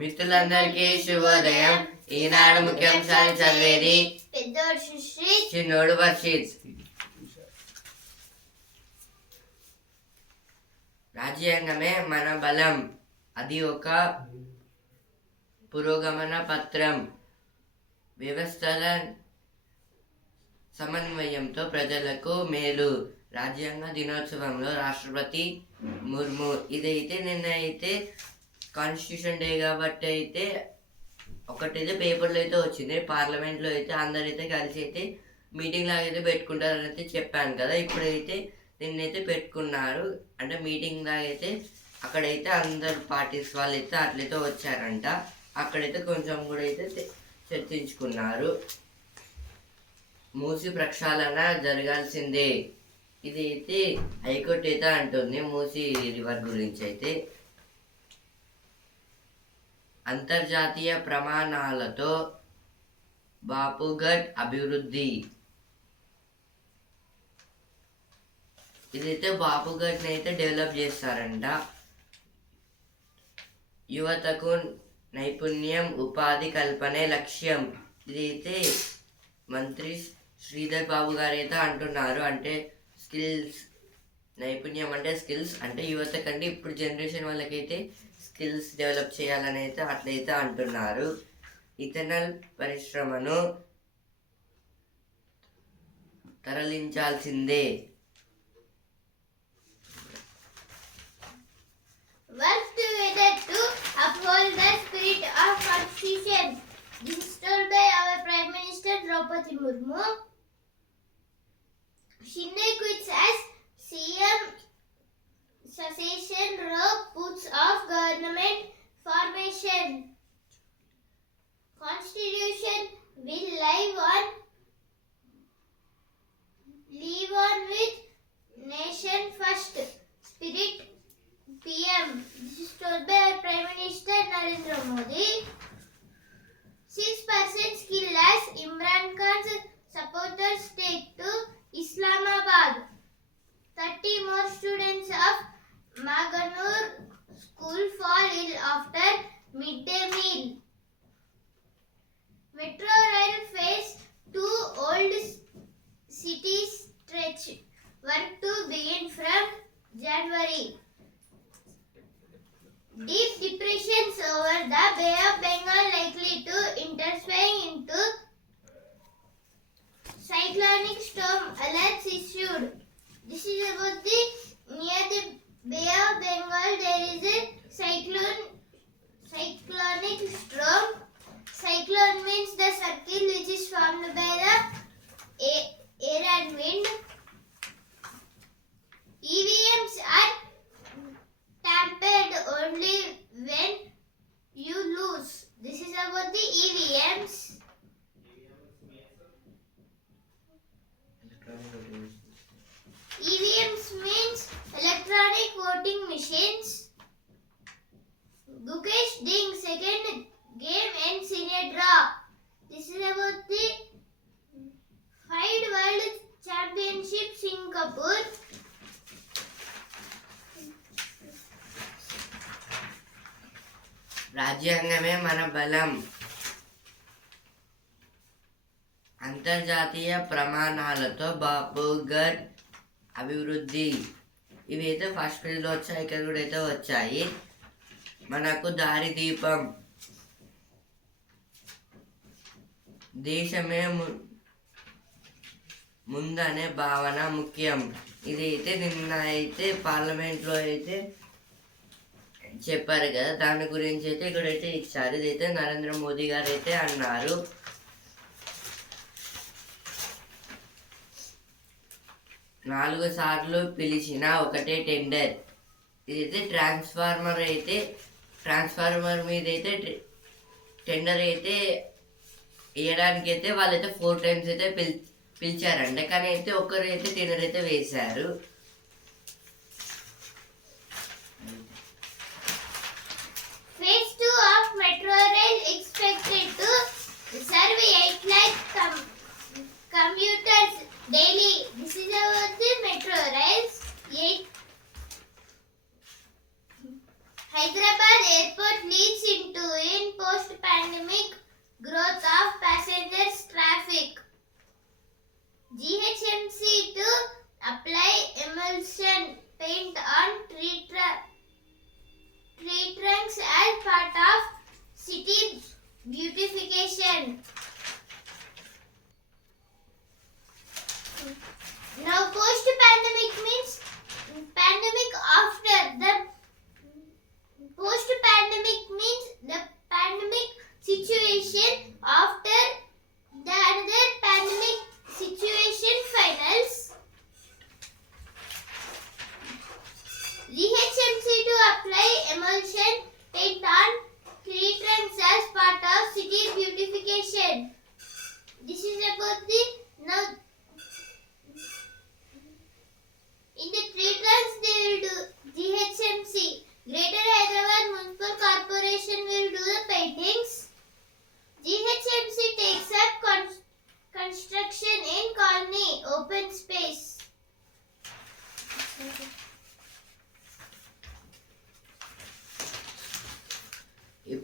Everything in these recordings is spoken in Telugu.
మిత్రులందరికీ శుభోదయం. ఈనాడు ముఖ్యాంశాలు చదివేది చిన్నోడు వర్షిత్. రాజ్యాంగమే మన బలం, అది ఒక పురోగమన పత్రం. వ్యవస్థల సమన్వయంతో ప్రజలకు మేలు. రాజ్యాంగ దినోత్సవంలో రాష్ట్రపతి ముర్ము ఇదైతే నిన్న అయితే కాన్స్టిట్యూషన్ డే కాబట్టి అయితే ఒకటైతే పేపర్లో అయితే వచ్చింది. పార్లమెంట్లో అయితే అందరైతే కలిసి అయితే మీటింగ్ లాగా అయితే పెట్టుకుంటారని అయితే చెప్పాను కదా. ఇప్పుడైతే నిన్నైతే పెట్టుకున్నారు, అంటే మీటింగ్ లాగా అయితే అక్కడైతే అందరు పార్టీస్ వాళ్ళు అయితే అట్లయితే వచ్చారంట. అక్కడైతే కొంచెం కూడా అయితే చర్చించుకున్నారు. మూసి ప్రక్షాళన జరగాల్సిందే, ఇది అయితే హైకోర్టు అయితే అంటుంది మూసి రివర్ గురించి. అయితే అంతర్జాతీయ ప్రమాణాలతో బాపుఘట్ అభివృద్ధి, ఇదైతే బాపుఘట్ని అయితే డెవలప్ చేస్తారంట. యువతకు నైపుణ్యం ఉపాధి కల్పనే లక్ష్యం, ఇదైతే మంత్రి శ్రీధర్ బాబు గారు అయితే అంటున్నారు. అంటే స్కిల్స్, నైపుణ్యం అంటే స్కిల్స్, అంటే యువత కంటే ఇప్పుడు జనరేషన్ వాళ్ళకైతే స్కిల్స్ డెవలప్ చేయాలని అయితే అట్లయితే అంటున్నారు. ఇథనాల్ పరిశ్రమను తరలించాల్సిందే. Work together to uphold the spirit of constitution. This is told by our Prime Minister Draupadi Murmu. Shinde quits as CM. Secession row puts off government formation. Constitution will live on with nation first spirit. PM. This is told by our Prime Minister Narendra Modi. 6% skill as Imran Khan's supporters take to Islamabad. 30 more students of Maganur school fall ill after midday meal. Metro rail phase 2 old city stretch work to begin from January. Deep depressions over the Bay of Bengal likely to interswing into cyclonic storm alerts issued. This is about the near the Bay of Bengal there is a cyclonic storm. Cyclone means the circle which is formed by the air and wind. EVMs are tampered only when you lose. This is about the EVMs. EVMs means electronic voting machines. Gukesh Ding second game ends in a draw. This is about the Fight World Championship Singapore. రాజ్యాంగమే మన బలం, అంతర్జాతీయ ప్రమాణాలతో బాపుఘట్ అభివృద్ధి, ఇవి అయితే ఫస్ట్ పేజ్లో వచ్చాయి, ఇక్కడ కూడా అయితే వచ్చాయి. మనకు దారి దీపం, దేశమే ముందనే భావన ముఖ్యం, ఇది అయితే నిన్న అయితే పార్లమెంట్లో అయితే చెప్పారు కదా, దాని గురించి అయితే ఇక్కడైతే ఇచ్చారు. ఇదైతే నరేంద్ర మోదీ గారు అయితే అన్నారు. నాలుగు సార్లు పిలిచిన ఒకటే టెండర్, ఇదైతే ట్రాన్స్ఫార్మర్ మీద అయితే టెండర్ అయితే వేయడానికి అయితే వాళ్ళైతే 4 times అయితే పిలిచారంట, కానీ అయితే ఒక్కరు అయితే టెండర్ అయితే వేశారు. Phase 2 of Metro Rail expected to serve 8 lakh commuters daily. This is about the Metro Rails. Hyderabad airport leads into a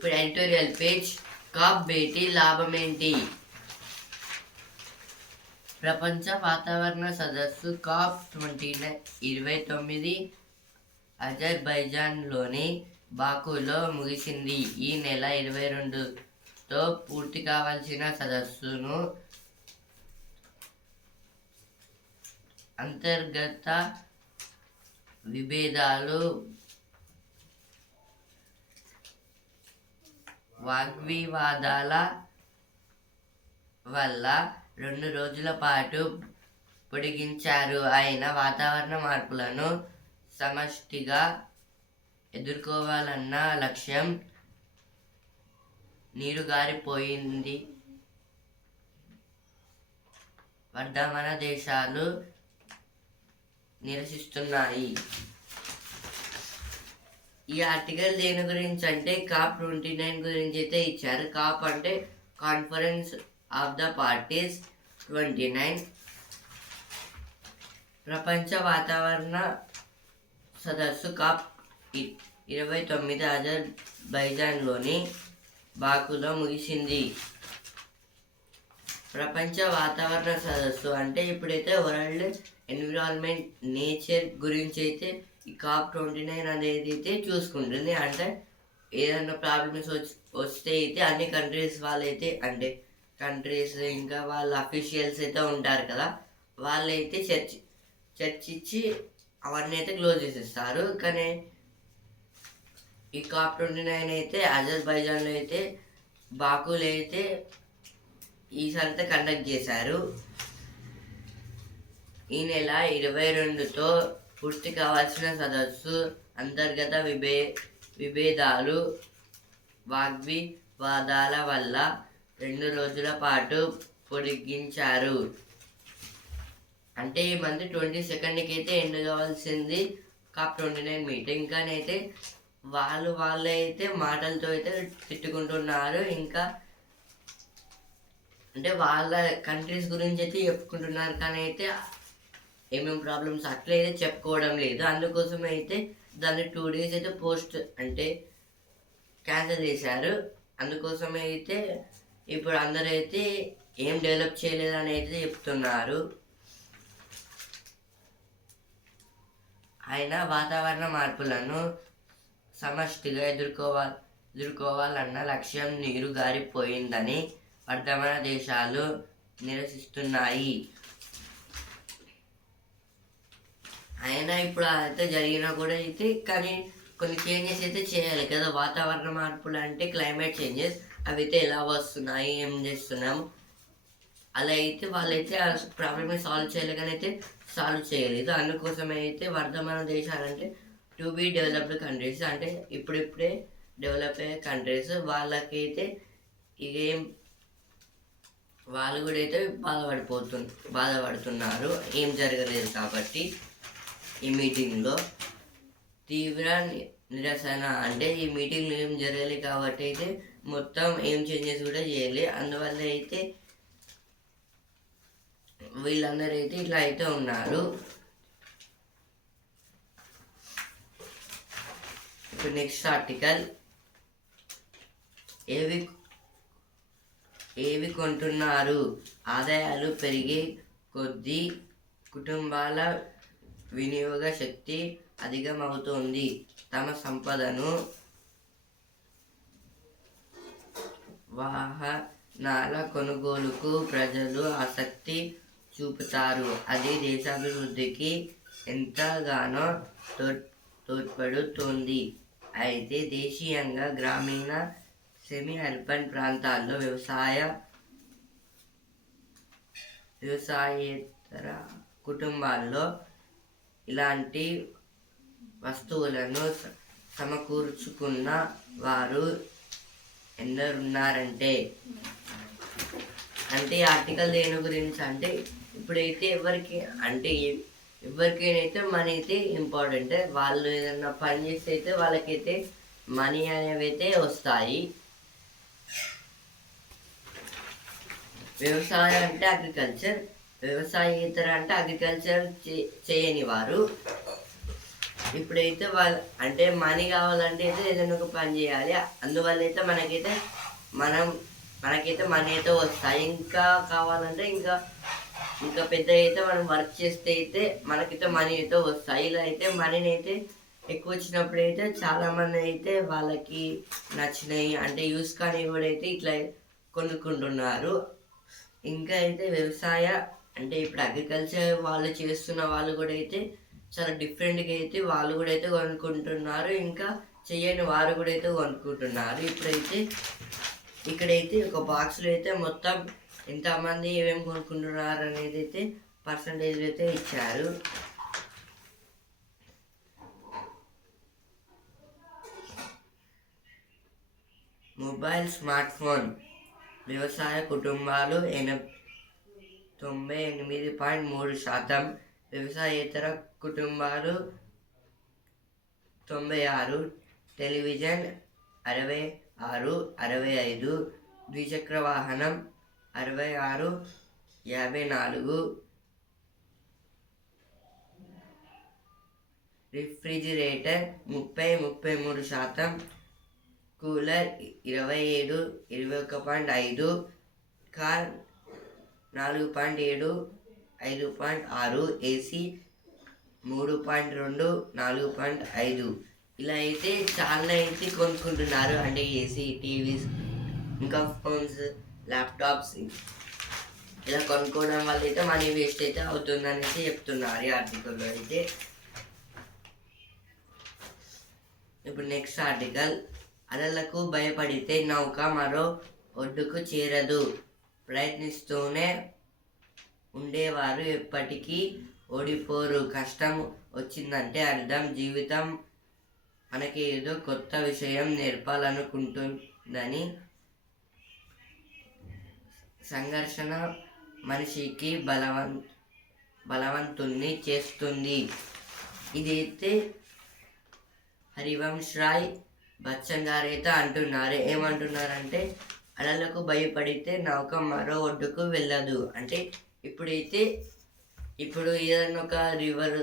ఇప్పుడు ఎడిటోరియల్ పేజ్. కాప్ భేటీ లాభం ఏంటి? ప్రపంచ వాతావరణ సదస్సు కాప్ 29 అజర్బైజాన్లోని బాకులో ముగిసింది. ఈ నెల 22తో పూర్తి కావాల్సిన సదస్సును అంతర్గత విభేదాలు, వాగ్వివాదాల వల్ల 2 రోజుల పాటు పొడిగించారు. ఆయన వాతావరణ మార్పులను సమష్టిగా ఎదుర్కోవాలన్న లక్ష్యం నీరుగారిపోయింది. వర్ధమాన దేశాలు నిరసిస్తున్నాయి. ఈ ఆర్టికల్ దేని గురించి అంటే కాప్ 29 గురించి అయితే ఇచ్చారు. కాప్ అంటే కాన్ఫరెన్స్ ఆఫ్ ద పార్టీస్ 29. ప్రపంచ వాతావరణ సదస్సు కాప్ 29 అజర్బైజాన్లోని బాకులో ముగిసింది. ప్రపంచ వాతావరణ సదస్సు అంటే ఇప్పుడైతే వరల్డ్ ఎన్విరాన్మెంట్ నేచర్ గురించి అయితే ఈ కాప్ 29 అనేది అయితే చూసుకుంటుంది. అంటే ఏదైనా ప్రాబ్లమ్స్ వస్తే అయితే అన్ని కంట్రీస్ వాళ్ళైతే అంటే కంట్రీస్ ఇంకా వాళ్ళ అఫీషియల్స్ అయితే ఉంటారు కదా, వాళ్ళైతే చర్చించి అవన్నీ అయితే క్లోజ్ చేసేస్తారు. కానీ ఈ కాప్ 29 అయితే అజర్బైజాన్లో అయితే బాకులో అయితే ఈసారి అయితే కండక్ట్ చేశారు. ఈ నెల 22తో పూర్తి కావాల్సిన సదస్సు అంతర్గత విభేదాలు, వాగ్వివాదాల వల్ల 2 రోజుల పాటు పొడిగించారు. అంటే ఈ మంత్ 22కి అయితే ఎండ్ కావాల్సింది కాప్ 29 మీటింగ్. కానీ అయితే వాళ్ళైతే మాటలతో అయితే తిట్టుకుంటున్నారు. ఇంకా అంటే వాళ్ళ కంట్రీస్ గురించి అయితే చెప్పుకుంటున్నారు. కానీ అయితే ఏమేమి ప్రాబ్లమ్స్ అట్లయితే చెప్పుకోవడం లేదు. అందుకోసం అయితే దాన్ని 2 days అయితే పోస్ట్ అంటే క్యాన్సిల్ చేశారు. అందుకోసమే అయితే ఇప్పుడు అందరూ అయితే ఏం డెవలప్ చేయలేదు అని అయితే చెప్తున్నారు. ఆయన వాతావరణ మార్పులను సమష్టిగా ఎదుర్కోవాలన్న లక్ష్యం నీరుగారిపోయిందని వర్ధమాన దేశాలు నిరసిస్తున్నాయి. అయినా ఇప్పుడు అయితే జరిగినా కూడా అయితే కానీ కొన్ని చేంజెస్ అయితే చేయాలి కదా. వాతావరణ మార్పులు అంటే క్లైమేట్ చేంజెస్, అవి అయితే ఎలా వస్తున్నాయి, ఏం చేస్తున్నాం, అలా అయితే వాళ్ళైతే ఆ ప్రాబ్లమ్ని సాల్వ్ చేయలేకని అయితే సాల్వ్ చేయలేదు. అందుకోసమే అయితే వర్ధమాన దేశాలంటే టు బీ డెవలప్డ్ కంట్రీస్ అంటే ఇప్పుడిప్పుడే డెవలప్ అయ్యే కంట్రీస్ వాళ్ళకైతే ఇదేం వాళ్ళు కూడా అయితే బాధపడుతున్నారు ఏం జరగలేదు కాబట్టి. ఈ మీటింగ్లో తీవ్ర నిరసన అంటే ఈ మీటింగ్లో ఏం జరగలేదు కాబట్టి అయితే మొత్తం ఏం చేంజెస్ కూడా చేయలేదు. అందువల్ల అయితే వీళ్ళందరూ అయితే ఇట్లా అయితే ఉన్నారు. ఇప్పుడు నెక్స్ట్ ఆర్టికల్, ఏవి కొంటున్నారు? ఆదాయాలు పెరిగే కొద్దీ కుటుంబాల వినియోగ శక్తి అధికమవుతోంది. తమ సంపదను వాహనాల కొనుగోలుకు ప్రజలు ఆసక్తి చూపుతారు. అది దేశాభివృద్ధికి ఎంతగానో తోడ్పడుతోంది. అయితే దేశీయంగా గ్రామీణ సెమీ అర్బన్ ప్రాంతాల్లో వ్యవసాయేతర కుటుంబాల్లో ఇలాంటి వస్తువులను సమకూర్చుకున్న వారు ఎందరున్నారంటే అంటే ఈ ఆర్టికల్ దేని గురించి అంటే ఇప్పుడైతే ఎవరికైనా మనీ అయితే ఇంపార్టెంట్. వాళ్ళు ఏదన్నా పని చేస్తే అయితే వాళ్ళకైతే మనీ అనేవి అయితే వస్తాయి. వ్యవసాయం అంటే అగ్రికల్చర్, వ్యవసాయేతర అంటే అగ్రికల్చర్ చేయని వారు. ఇప్పుడైతే వాళ్ళు అంటే మనీ కావాలంటే అయితే ఏదైనా ఒక పని చేయాలి. అందువల్ల అయితే మనకైతే మనీ అయితే వస్తాయి. ఇంకా కావాలంటే ఇంకా ఇంకా పెద్ద అయితే మనం వర్క్ చేస్తే అయితే మనకైతే మనీ అయితే వస్తాయి. ఇలా అయితే మనీని అయితే ఎక్కువ వచ్చినప్పుడు అయితే చాలామంది అయితే వాళ్ళకి నచ్చినాయి అంటే యూస్ కానీ కూడా అయితే ఇట్లా కొనుక్కుంటున్నారు. ఇంకా అయితే వ్యవసాయ అంటే ఇప్పుడు అగ్రికల్చర్ వాళ్ళు చేస్తున్న వాళ్ళు కూడా అయితే చాలా డిఫరెంట్గా అయితే వాళ్ళు కూడా అయితే కొనుక్కుంటున్నారు. ఇంకా చెయ్యని వారు కూడా అయితే కొనుక్కుంటున్నారు. ఇప్పుడైతే ఇక్కడైతే ఒక బాక్స్లో అయితే మొత్తం ఎంతమంది ఏమేమి కొనుక్కుంటున్నారు అనేది అయితే పర్సంటేజ్ అయితే ఇచ్చారు. మొబైల్ స్మార్ట్ ఫోన్ వ్యవసాయ కుటుంబాలు 98.3%, వ్యవసాయేతర కుటుంబాలు 96, టెలివిజన్ 66-65, ద్విచక్ర వాహనం 66-54, రిఫ్రిజిరేటర్ 30-33%, కూలర్ 27-21.5, కార్ 4.7-5.6, ఏసీ 3.2-4.5. ఇలా అయితే చాలా అయితే కొనుక్కుంటున్నారు. అంటే ఏసీ, టీవీస్, ఇంకా ఫోన్స్, ల్యాప్టాప్స్ ఇలా కొనుక్కోవడం వల్ల అయితే మనీ వేస్ట్ అయితే అవుతుందని అయితే చెప్తున్నారు ఈ ఆర్టికల్లో అయితే. ఇప్పుడు నెక్స్ట్ ఆర్టికల్, అలలకు భయపడితే నౌక మరో ఒడ్డుకు చేరదు, ప్రయత్నిస్తూనే ఉండేవారు ఎప్పటికీ ఓడిపోరు, కష్టం వచ్చిందంటే అర్థం జీవితం మనకి ఏదో కొత్త విషయం నేర్పాలనుకుంటుందని, సంఘర్షణ మనిషికి బలవంతుణ్ణి చేస్తుంది. ఇదైతే హరివంశ్ రాయ్ బచ్చన్ గారు అయితే అంటున్నారు. ఏమంటున్నారంటే అలలకు భయపడితే నౌక మరో ఒడ్డుకు వెళ్ళదు. అంటే ఇప్పుడు ఏదైనా ఒక రివర్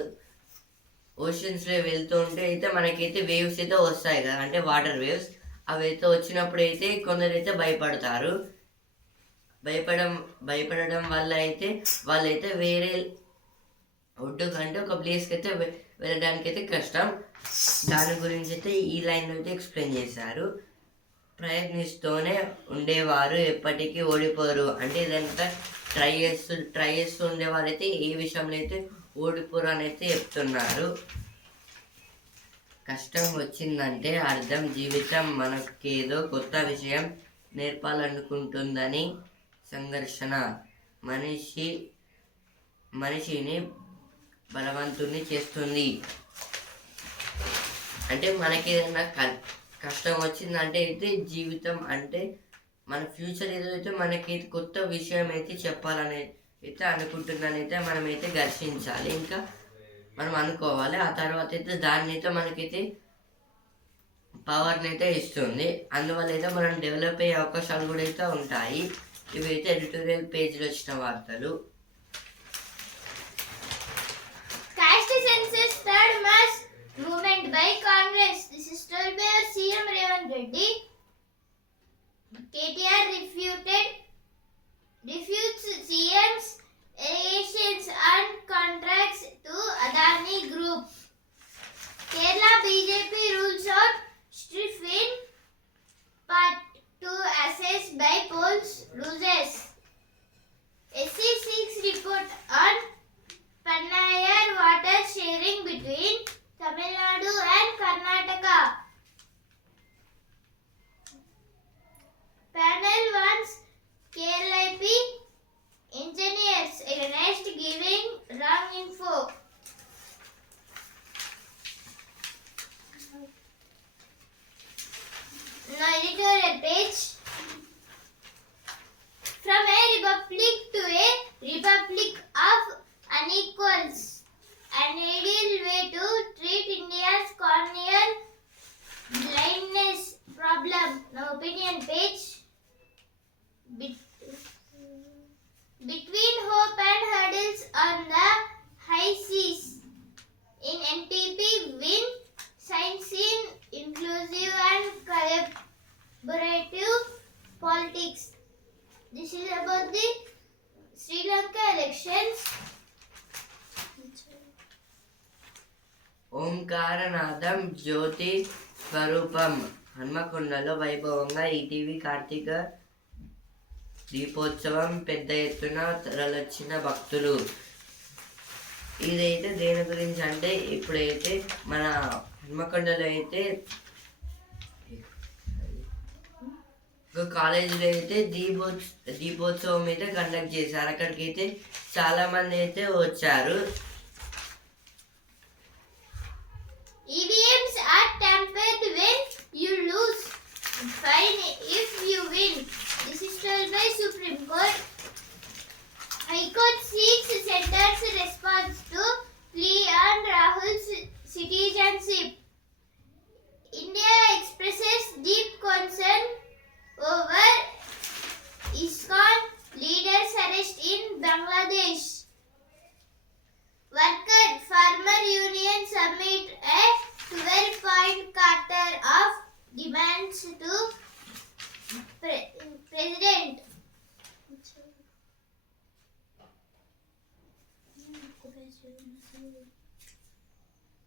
ఓషన్స్లో వెళ్తూ ఉంటే అయితే మనకైతే వేవ్స్ అయితే వస్తాయి కదా, అంటే వాటర్ వేవ్స్. అవి అయితే వచ్చినప్పుడు అయితే కొందరైతే భయపడతారు. భయపడడం వల్ల అయితే వాళ్ళైతే వేరే ఒడ్డు కంటే ఒక ప్లేస్కి అయితే వెళ్ళడానికి అయితే కష్టం. దాని గురించి అయితే ఈ లైన్లో అయితే ఎక్స్ప్లెయిన్ చేశారు. ప్రయత్నిస్తూనే ఉండేవారు ఎప్పటికీ ఓడిపోరు. అంటే ఇదంతా ట్రై చేస్తూ ఉండేవారైతే ఏ విషయంలో అయితే ఓడిపోరు అని అయితే చెప్తున్నారు. కష్టం వచ్చిందంటే అర్థం జీవితం మనకేదో కొత్త విషయం నేర్పాలనుకుంటుందని, సంఘర్షణ మనిషిని బలవంతుని చేస్తుంది. అంటే మనకి ఏదైనా కష్టం వచ్చిందంటే అయితే జీవితం అంటే మన ఫ్యూచర్ ఏదైతే మనకి కొత్త విషయం అయితే చెప్పాలని అయితే అనుకుంటుందని మనమైతే ఘర్షించాలి. ఇంకా మనం అనుకోవాలి. ఆ తర్వాత అయితే దాన్ని అయితే మనకైతే పవర్ని అయితే ఇస్తుంది. అందువల్ల అయితే మనం డెవలప్ అయ్యే అవకాశాలు కూడా అయితే ఉంటాయి. ఇవైతే ఎడిటోరియల్ పేజ్లో వచ్చిన వార్తలు. Caste census third mass movement by Congress. This is told by our CM Revan Reddy. KTR refutes CM's allegations and contracts to Adani Group. Kerala BJP rules out Striffin Part 2 assess by polls loses. SC6 report on Pannayar water sharing between Tamil Nadu and Karnataka. Panel warns KLIP engineers against giving wrong info. Now editorial page. From a republic to a republic of unequals, an ideal way to treat India's colonial blindness problem. Now opinion page. Between hope and hurdles on the high seas, in NTP win science in inclusive and collaborative politics. This is about the Sri Lanka elections. ఓంకారనాథం జ్యోతి స్వరూపం హన్మకొండలో వైభవంగా ఈటీవీ కార్తీక దీపోత్సవం పెద్ద ఎత్తున తరలొచ్చిన భక్తులు. ఇదైతే దేని గురించి అంటే ఇప్పుడైతే మన హన్మకొండలో అయితే ఒక కాలేజీలో అయితే దీపోత్సవం అయితే కండక్ట్ చేశారు. అక్కడికి అయితే చాలా మంది అయితే వచ్చారు. EVMs are tampered when you lose, fine if you win. This is told by Supreme Court. High Court seeks center's response to plea on Rahul's citizenship. India expresses deep concern over ISKCON leader's arrest in Bangladesh. Worker Farmer Union submit a 12-point charter of demands to President.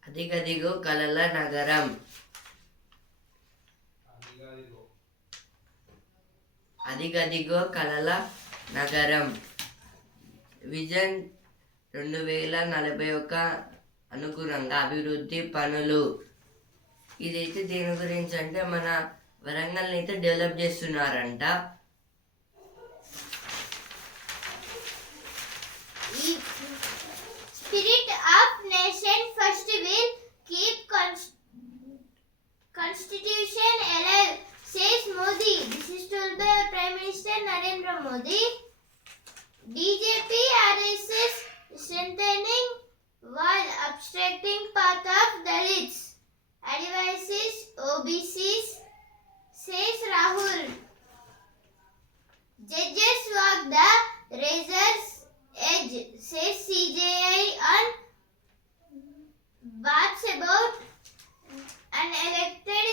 అదిగదిగో కలల నగరం. అదిగదిగో కలల నగరం విజన్ 2041 అనుగుణంగా అభివృద్ధి పనులు. ఇదైతే దేని గురించి అంటే మన వరంగల్ని అయితే డెవలప్ చేస్తున్నారంట. Spirit of nation first will keep constitution alive, says Modi. This is told by Prime Minister Narendra Modi. BJP RSS strengthening while obstructing path of Dalits, advises OBCs, says Rahul. Judges walk the razor's edge, says CJI on Babs about unelected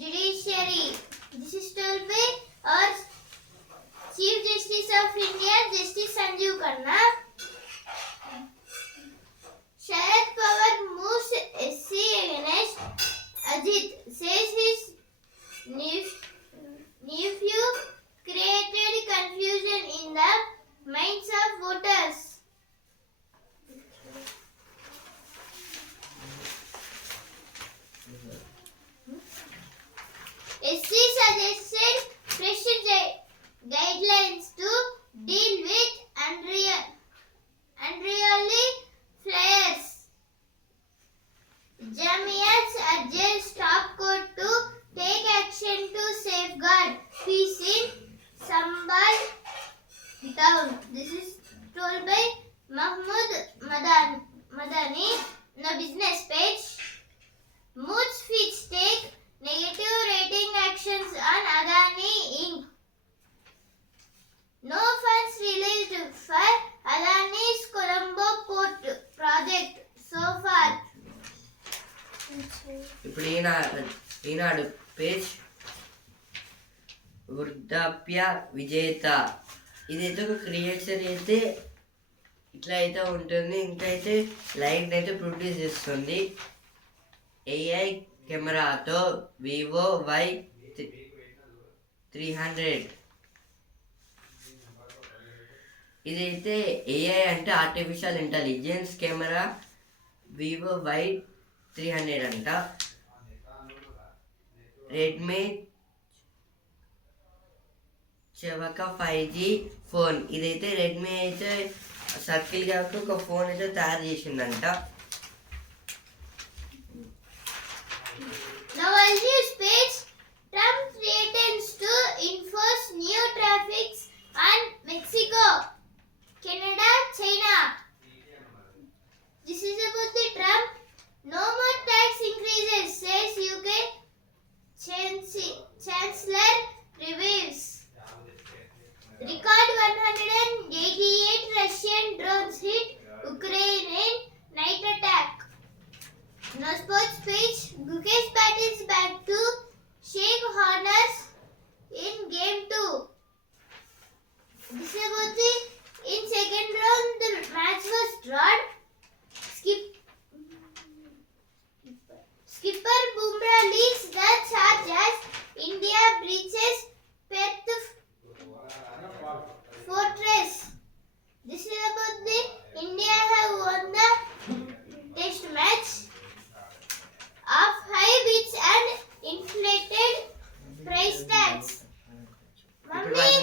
judiciary. This is told by our Chief Justice of India, Justice Sanjeev Khanna. Sharad Pawar moves SC against Ajit, says his nephew created confusion in the minds of voters. SC suggested fresh guidelines to deal with unruly flyers. Jamiats urges top court to take action to safeguard peace in Sambal town. This is told by Mahmood Madani on the business page. Moods Fitch take negative rating actions on Adani Inc. No funds released for Adani's Colombo port project so far. ఇప్పుడు ఈనాడు పేజ్ వృద్ధాప్య విజేత. ఇదైతే ఒక క్రియేచర్ అయితే ఇట్లా అయితే ఉంటుంది. ఇంకైతే లైట్ అయితే ప్రొడ్యూస్ చేస్తుంది. AI కెమెరాతో వివో Y300. ఇదైతే AI అంటే artificial intelligence camera Vivo Y300 అంట. రెడ్మీ చెవక 5G ఫోన్. ఇదైతే రెడ్మీ అయితే సర్కిల్ కాక ఒక ఫోన్ అయితే తయారు చేసిందంట. Now I'll use page. Trump threatens to enforce new traffics on Mexico, Canada, China. This is about the Trump. No more tax increases, says UK Chancellor reveals. Record 188 Russian drones hit Ukraine in night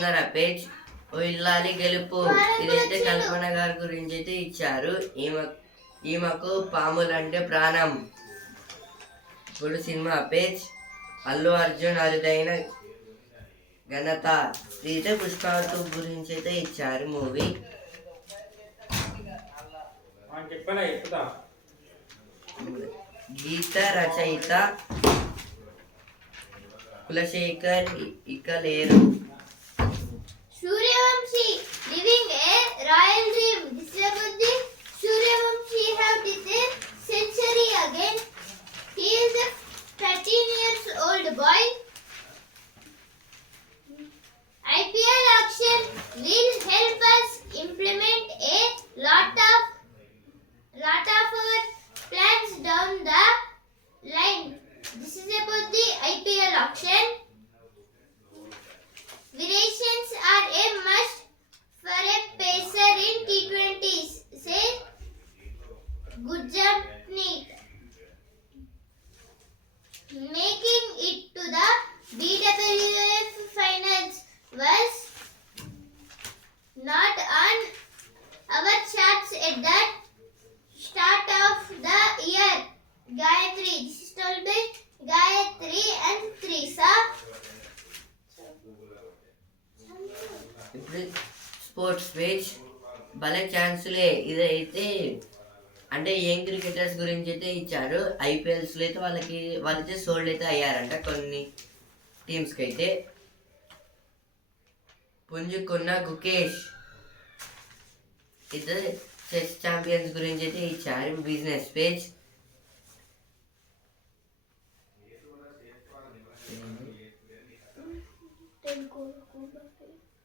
ముందర పేజ్ ఓ ఇల్లాలి గెలుపు. ఇదైతే కల్పన గారి గురించి అయితే ఇచ్చారు. ఈమెకు పాములంటే ప్రాణం. ఇప్పుడు సినిమా పేజ్ అల్లు అర్జున్ అరుదైన ఘనత. ఇదైతే పుష్ప 2 గురించి అయితే ఇచ్చారు మూవీ. గీత రచయిత కులశేఖర్ ఇక లేరు. Suryavamshi living a royal dream. This is about the Suryavamshi have this century again. He is a 13 years old boy. IPL auction will help us implement a lot of our plans down the line. This is about the IPL auction. Variations are a must for a pacer in T20s. Say Gurjapneet. Making it to the BWF finals was not on our charts at the start of the year. Gayatri. This is told by Gayatri and Trisa. ఇప్పుడు స్పోర్ట్స్ పేజ్ భలే ఛాన్సులే. ఇదైతే అంటే యంగ్ క్రికెటర్స్ గురించి అయితే ఇచ్చారు. ఐపీఎల్స్లో అయితే వాళ్ళైతే సోల్డ్ అయితే అయ్యారంట కొన్ని టీమ్స్కి అయితే. పుంజుకున్న గుకేష్ ఇద్దరు చెస్ ఛాంపియన్స్ గురించి అయితే ఇచ్చారు. బిజినెస్ పేజ్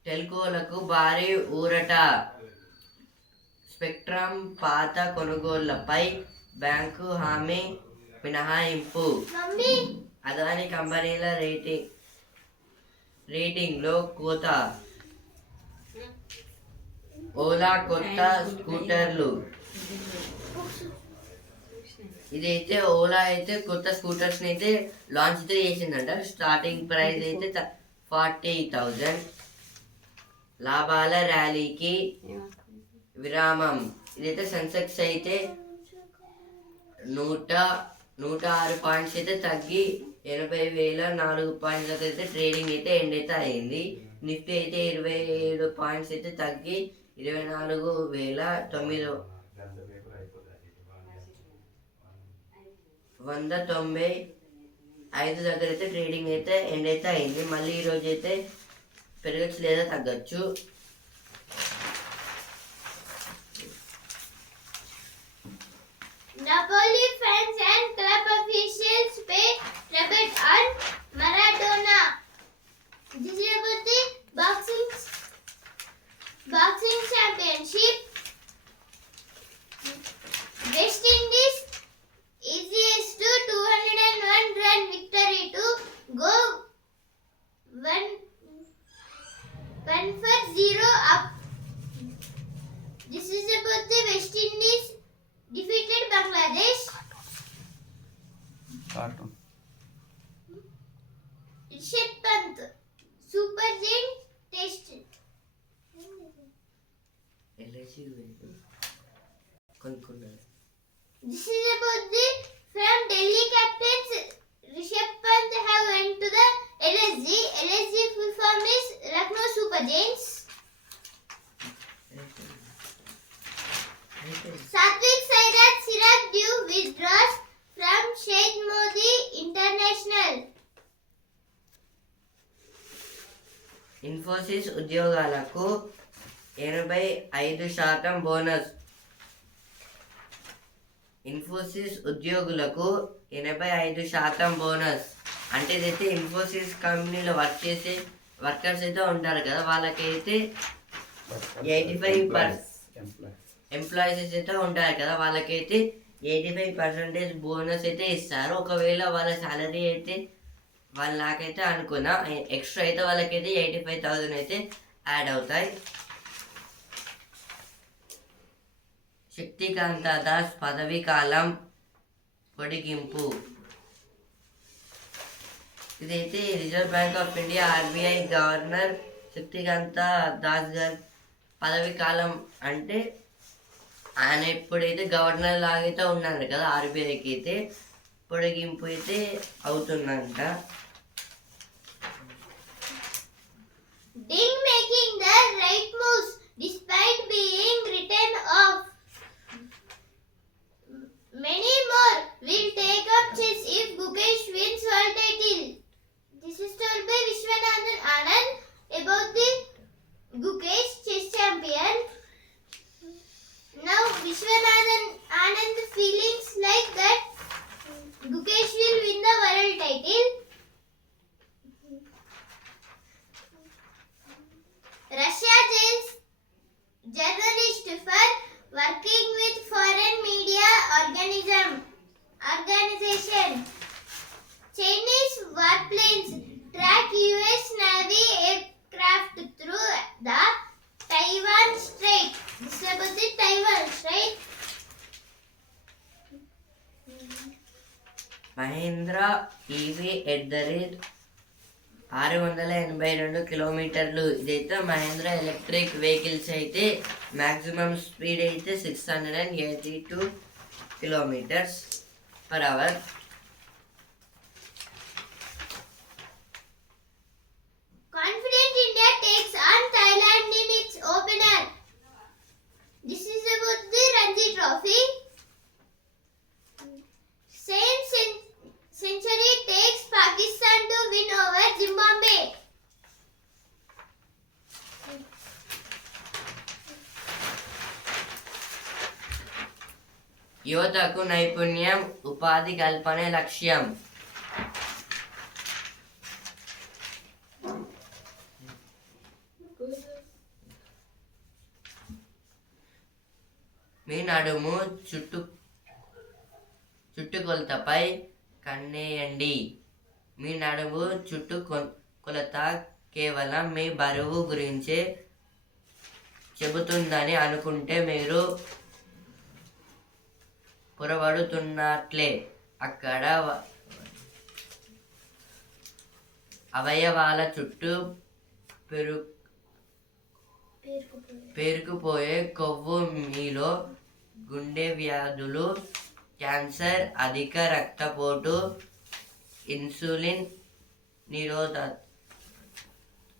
టెల్కోలకు భారీ ఊరట. స్పెక్ట్రమ్ పాత కొనుగోళ్లపై బ్యాంకు హామీ మినహాయింపు. అదాని కంపెనీల రేటింగ్లో కోత. ఓలా కొత్త స్కూటర్లు. ఇదైతే ఓలా అయితే కొత్త స్కూటర్స్ని అయితే లాంచ్ అయితే చేసిందంట. స్టార్టింగ్ ప్రైస్ అయితే 40,000. లాభాల ర్యాలీకి విరామం. ఇదైతే సెన్సెక్స్ అయితే 106 పాయింట్స్ అయితే తగ్గి 80,004 పాయింట్లకు అయితే ట్రేడింగ్ అయితే ఎండ్ అయితే అయింది. నిఫ్టీ అయితే 27 పాయింట్స్ అయితే తగ్గి 24,995 దగ్గర అయితే ట్రేడింగ్ అయితే ఎండ్ అయితే అయింది. మళ్ళీ ఈరోజు అయితే పెరగచ్చు లేదా తగ్గచ్చు. Napoli fans and club officials pay tribute on Maradona. This is about the boxing championship. West Indies easiest to 201 run victory to go 1-0 up. This is about the West Indies defeated Bangladesh. Rishabh Pant super giant tested. This is about the from Delhi captains Rishabh Pant have went to the LSG. LSG full form is Lucknow Super Giants. Satvik Sairaj Siraj Dew withdraws from Sheikh Modi International. Infosys ఉద్యోగాలకు 85% బోనస్. ఇన్ఫోసిస్ ఉద్యోగులకు 85% బోనస్ అంటే ఇదైతే ఇన్ఫోసిస్ కంపెనీలో వర్క్ చేసే వర్కర్స్ అయితే ఉంటారు కదా, వాళ్ళకైతే 85% ఎంప్లాయీస్ అయితే ఉంటారు కదా, వాళ్ళకైతే 85% బోనస్ అయితే ఇస్తారు. ఒకవేళ వాళ్ళ సాలరీ అయితే వాళ్ళు నాకైతే అనుకున్నా ఎక్స్ట్రా అయితే వాళ్ళకైతే 85,000 అయితే యాడ్ అవుతాయి. శక్తికాంత దాస్ పదవీ కాలం పొడిగింపు. ఇదైతే reserve bank of India RBI governor Shaktikanta Das గారి పదవి కాలం అంటే ఆయన ఎప్పుడైతే గవర్నర్ లాగైతే ఉన్నారు కదా ఆర్బీఐకి అయితే పొడిగింపు అయితే అవుతుందంట. Ding making the right moves despite being written off. Many more will take up chess if Gukesh wins world title. This is told by Vishwanathan Anand about the Gukesh chess champion. Now Vishwanathan Anand feelings like that Gukesh will win the world title. Russia jails journalist for working with foreign media organization. Chinese warplanes track US Navy aircraft through the Taiwan Strait. This is about the Taiwan Strait. Mahindra EV @ 682 కిలోమీటర్లు. ఇదైతే మహేంద్ర ఎలక్ట్రిక్ వెహికల్స్ అయితే మ్యాక్సిమం స్పీడ్ అయితే 682 km/h. Confident India takes on Thailand in its opener. This is about the Ranji Trophy. Same century takes Pakistan to win over Zimbabwe. యువతకు నైపుణ్యం ఉపాధి కల్పనే లక్ష్యం. మీ నడుము చుట్టుకొలతపై కన్నేయండి. మీ నడుము చుట్టుకొలత కేవలం మీ బరువు గురించే చెబుతుందని అనుకుంటే మీరు పొరబడుతున్నట్లే. అక్కడ అవయవాల చుట్టూ పేరుకుపోయే కొవ్వు మీలో గుండె వ్యాధులు, క్యాన్సర్, అధిక రక్తపోటు, ఇన్సులిన్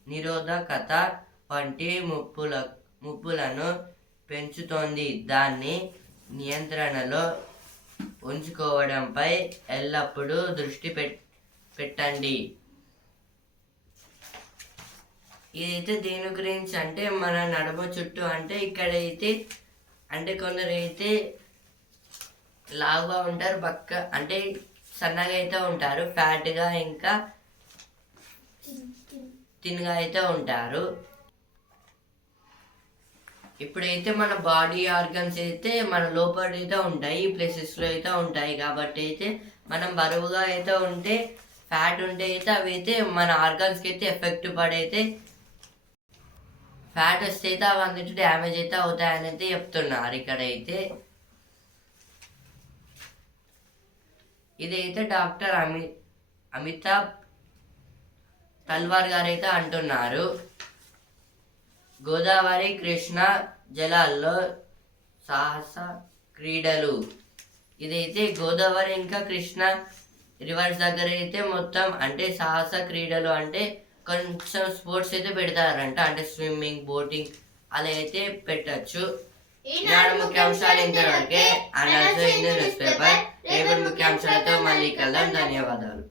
నిరోధకత వంటి ముప్పులను పెంచుతోంది. దాన్ని నియంత్రణలో ఉంచుకోవడంపై ఎల్లప్పుడూ దృష్టి పెట్టండి. ఇదైతే దేని గురించి అంటే మన నడుము చుట్టూ అంటే ఇక్కడైతే అంటే కొందరు అయితే లావుగా ఉంటారు, బక్క అంటే సన్నగా అయితే ఉంటారు, ఫ్యాట్గా ఇంకా తిన్గా అయితే ఉంటారు. ఇప్పుడైతే మన బాడీ ఆర్గన్స్ అయితే మన లోపల అయితే ఉంటాయి, ఈ ప్లేసెస్లో అయితే ఉంటాయి. కాబట్టి అయితే మనం బరువుగా అయితే ఉంటే ఫ్యాట్ ఉంటే అయితే అవి అయితే మన ఆర్గన్స్కి అయితే ఎఫెక్ట్ పడైతే ఫ్యాట్ వస్తే అయితే అవి అన్నిటి డ్యామేజ్ అయితే అవుతాయని అయితే చెప్తున్నారు ఇక్కడైతే. ఇదైతే డాక్టర్ అమితాబ్ తల్వార్ గారు అయితే అంటున్నారు. గోదావరి కృష్ణ జలాల్లో సాహస క్రీడలు. ఇదైతే గోదావరి ఇంకా కృష్ణ రివర్స్ దగ్గర అయితే మొత్తం అంటే సాహస క్రీడలు అంటే కొంచెం స్పోర్ట్స్ అయితే పెడతారంట, అంటే స్విమ్మింగ్, బోటింగ్ అలా అయితే పెట్టచ్చు. ఈనాడు ముఖ్యాంశాలు ఇంతవరకే. న్యూస్ పేపర్ రేపటి ముఖ్యాంశాలతో మళ్ళీ కలుద్దాం. ధన్యవాదాలు.